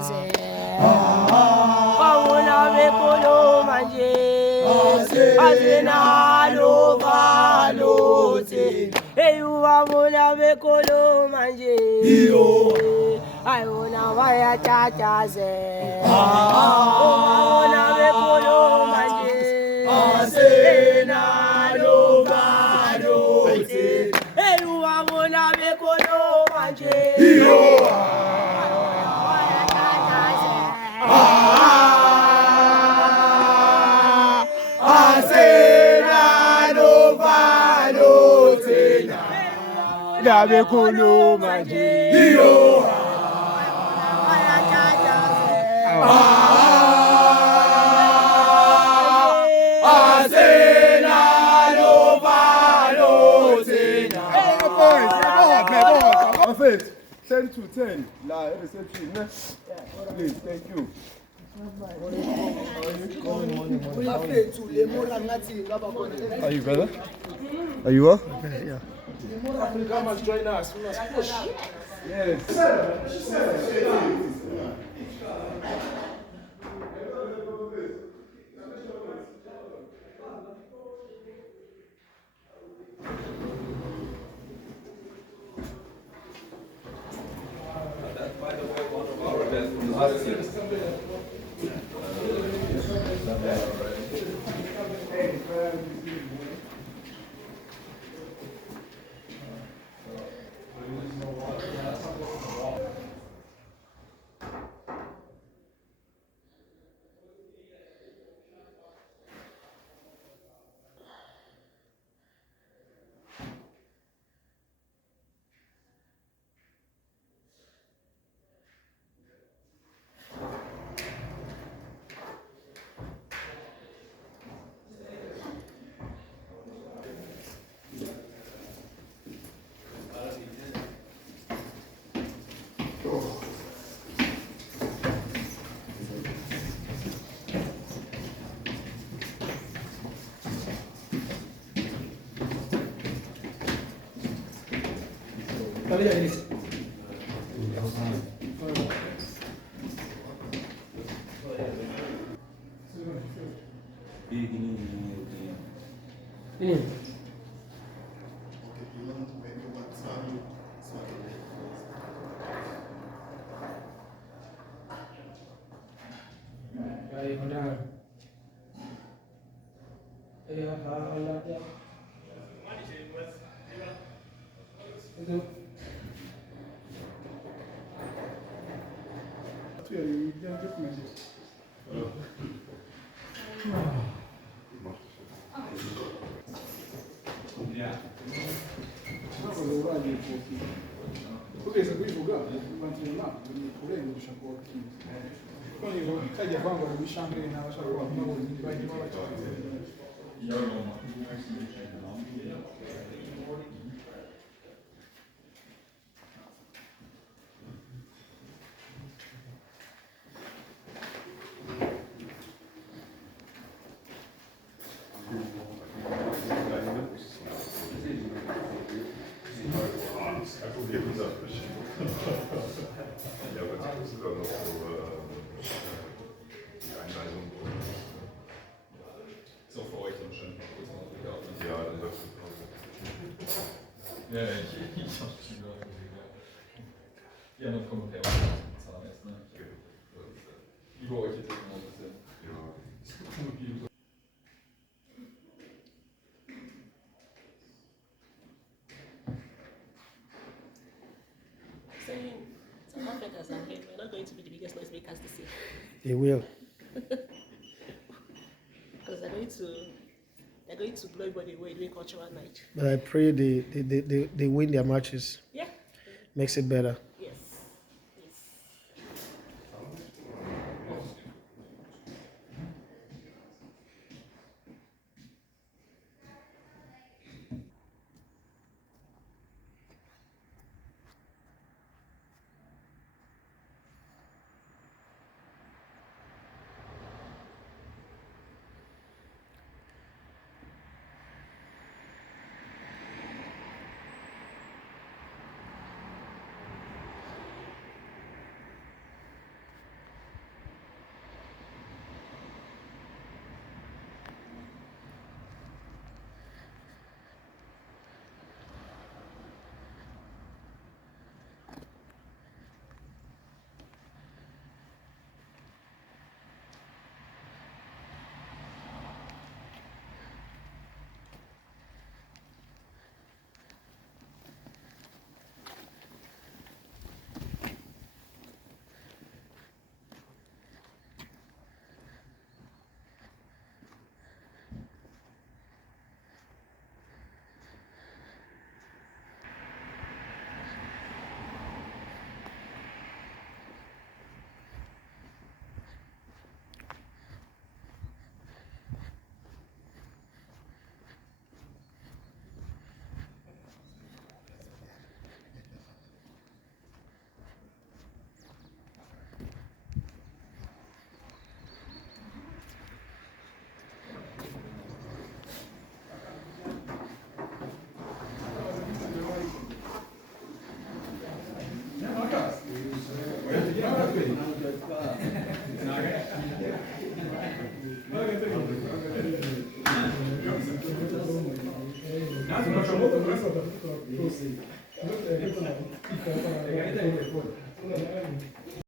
chachaze. Pamuna bekolo manje. Azena lo valote. Eyu pamuna bekolo manje. Ayuna vaya chachaze. Pamuna bekolo manje. Azena lo valote. Eyu pamuna bekolo manje. Dabe kulu manje yo azena lo balotena. En fait, 10 to 10. La réception. Please, thank you. Are you better? Are you well? Yeah. Africa must join us. We must push. Yes. That's, by the way, one of our best musicians. Okay, so we forgot. We went to the map. We didn't do shampoo. So für euch dann schon kurz mal wieder. Ja, dann wird es. Ja, ich hab's schon gehört. Die anderen kommen per Zahnarzt, ne? Über euch jetzt mal ein bisschen. Ja. Some Africans are here. We're not going to be the biggest noise makers this year. They will. Because they're going to blow everybody away during cultural night. But I pray they win their matches. Yeah. Makes it better. Yes.